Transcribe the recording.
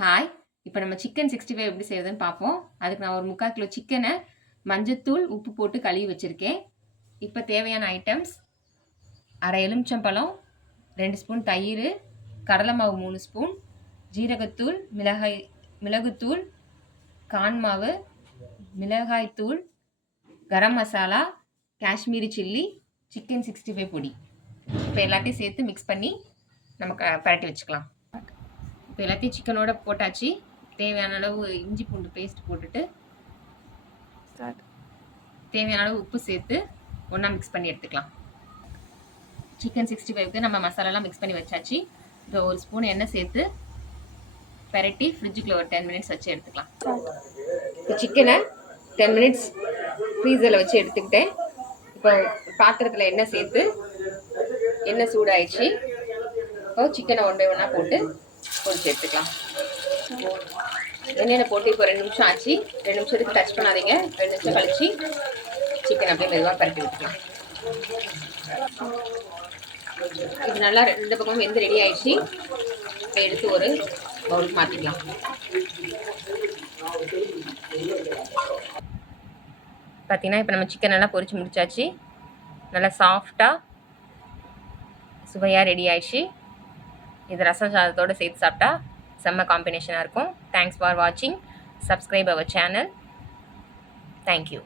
Hi! இப்போ நம்ம chicken 65 எப்படி செய்றதுன்னு பார்ப்போம். அதுக்கு நான் ஒரு 3/4 கிலோ சிக்கன மஞ்சத்தூள், உப்பு போட்டு கழுவி வச்சிருக்கேன். இப்போ தேவையான ஐட்டம்ஸ் 1/2 எலுமிச்சம்பழம், 2 ஸ்பூன் தயிர், கடலை மாவு 3 ஸ்பூன், ஜீரகத்தூள், மிளகுத்தூள், கார்ன் மாவு, மிளகாய்த்தூள், கரம் மசாலா, காஷ்மீரி சில்லி, சிக்கன் 65 பொடி. இப்போ எல்லாத்தையும் சேர்த்து மிக்ஸ் பண்ணி நம்ம பிரட்டி வச்சுக்கலாம். இப்போ எல்லாத்தையும் சிக்கனோட போட்டாச்சு. தேவையான அளவு இஞ்சி பூண்டு பேஸ்ட் போட்டுட்டு தேவையான அளவு உப்பு சேர்த்து ஒன்றா மிக்ஸ் பண்ணி எடுத்துக்கலாம். சிக்கன் 65க்கு நம்ம மசாலாலாம் மிக்ஸ் பண்ணி வச்சாச்சு. இப்போ ஒரு ஸ்பூன் எண்ணெய் சேர்த்து பெரட்டி ஃப்ரிட்ஜுக்குள்ள ஒரு 10 மினிட்ஸ் வச்சு எடுத்துக்கலாம். இப்போ சிக்கனை 10 மினிட்ஸ் ஃப்ரீசரில் வச்சு எடுத்துக்கிட்டேன். இப்போ பாத்திரத்தில் எண்ணெய் சேர்த்து எண்ணெய் சூடாயிடுச்சு. இப்போ சிக்கனை ஒன்றா போட்டு பொரிச்சு எடுத்துக்கலாம். எண்ணெயில் போட்டு இப்போ 2 நிமிஷம் ஆச்சு. 2 நிமிஷத்துக்கு டச் பண்ணாதீங்க. 2 நிமிஷம் கழிச்சு சிக்கன் அப்படியே மெதுவாக பரட்டி விட்டுக்கலாம். இது நல்லா 2 பக்கமும் வெந்து ரெடி ஆயிடுச்சு. இப்போ எடுத்து ஒரு பவுலுக்கு மாற்றிக்கலாம். பார்த்தீங்கன்னா இப்போ நம்ம சிக்கன் நல்லா பொரிச்சு முடிச்சாச்சு. நல்லா சாஃப்டாக சுவையாக ரெடி ஆயிடுச்சு. இது ரசம் சாதத்தோடு சேர்த்து சாப்பிட்டா செம்ம காம்பினேஷனாக இருக்கும். தேங்க்ஸ் ஃபார் வாட்சிங். Subscribe our channel. தேங்க்யூ.